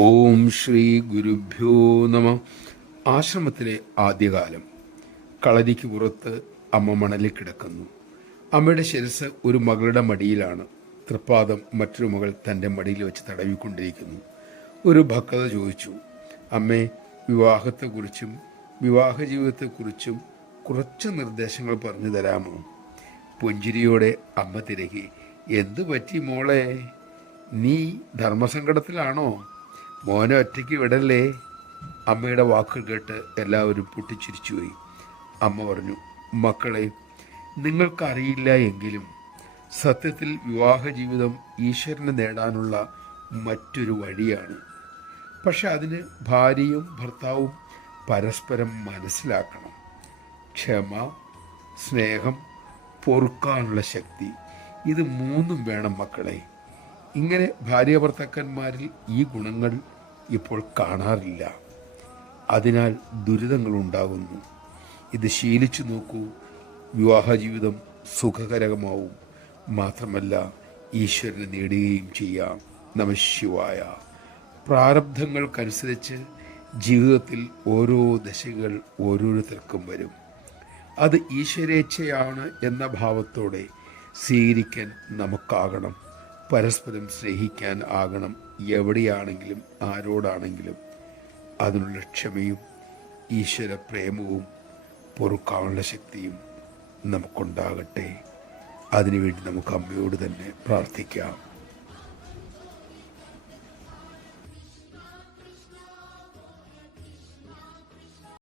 ഓം ശ്രീ ഗുരുഭ്യോ നമ. ആശ്രമത്തിലെ ആദ്യകാലം. കളരിക്ക് പുറത്ത് അമ്മ മണലിൽ കിടക്കുന്നു. അമ്മയുടെ ശിരസ് ഒരു മകളുടെ മടിയിലാണ്. തൃപ്പാദം മറ്റൊരു മകൾ തൻ്റെ മടിയിൽ വെച്ച് തടവിക്കൊണ്ടിരിക്കുന്നു. ഒരു ഭക്തത ചോദിച്ചു, അമ്മേ, വിവാഹത്തെക്കുറിച്ചും വിവാഹ ജീവിതത്തെക്കുറിച്ചും കുറച്ച് നിർദ്ദേശങ്ങൾ പറഞ്ഞു തരാമോ? പുഞ്ചിരിയോടെ അമ്മ തിരക്കി, എന്തു പറ്റി മോളെ? നീ ധർമ്മസങ്കടത്തിലാണോ? മോനെ ഒറ്റയ്ക്ക് വിടല്ലേ? അമ്മയുടെ വാക്കുകൾ കേട്ട് എല്ലാവരും പൊട്ടിച്ചിരിച്ചുപോയി. അമ്മ പറഞ്ഞു, മക്കളെ, നിങ്ങൾക്കറിയില്ല എങ്കിലും സത്യത്തിൽ വിവാഹ ജീവിതം ഈശ്വരനെ നേടാനുള്ള മറ്റൊരു വഴിയാണ്. പക്ഷെ അതിന് ഭാര്യയും ഭർത്താവും പരസ്പരം മനസ്സിലാക്കണം. ക്ഷമ, സ്നേഹം, പൊറുക്കാനുള്ള ശക്തി, ഇത് മൂന്നും വേണം മക്കളെ. ഇങ്ങനെ ഭാര്യ ഭർത്താക്കന്മാരിൽ ഈ ഗുണങ്ങൾ ഇപ്പോൾ കാണാറില്ല. അതിനാൽ ദുരിതങ്ങളുണ്ടാകുന്നു. ഇത് ശീലിച്ചു നോക്കൂ. വിവാഹ ജീവിതം സുഖകരമാവും. മാത്രമല്ല, ഈശ്വരനെ നേടുകയും ചെയ്യാം. നമഃശിവായ. പ്രാരബ്ധങ്ങൾക്കനുസരിച്ച് ജീവിതത്തിൽ ഓരോ ദശകൾ ഓരോരുത്തർക്കും വരും. അത് ഈശ്വരേച്ഛയാണ് എന്ന ഭാവത്തോടെ സ്വീകരിക്കാൻ നമുക്കാകണം. പരസ്പരം സ്നേഹിക്കാൻ ആകണം. എവിടെയാണെങ്കിലും ആരോടാണെങ്കിലും അതിനുള്ള ക്ഷമയും ഈശ്വര പ്രേമവും പൊറുക്കാനുള്ള ശക്തിയും നമുക്കുണ്ടാകട്ടെ. അതിനുവേണ്ടി നമുക്ക് അമ്മയോട് തന്നെ പ്രാർത്ഥിക്കാം.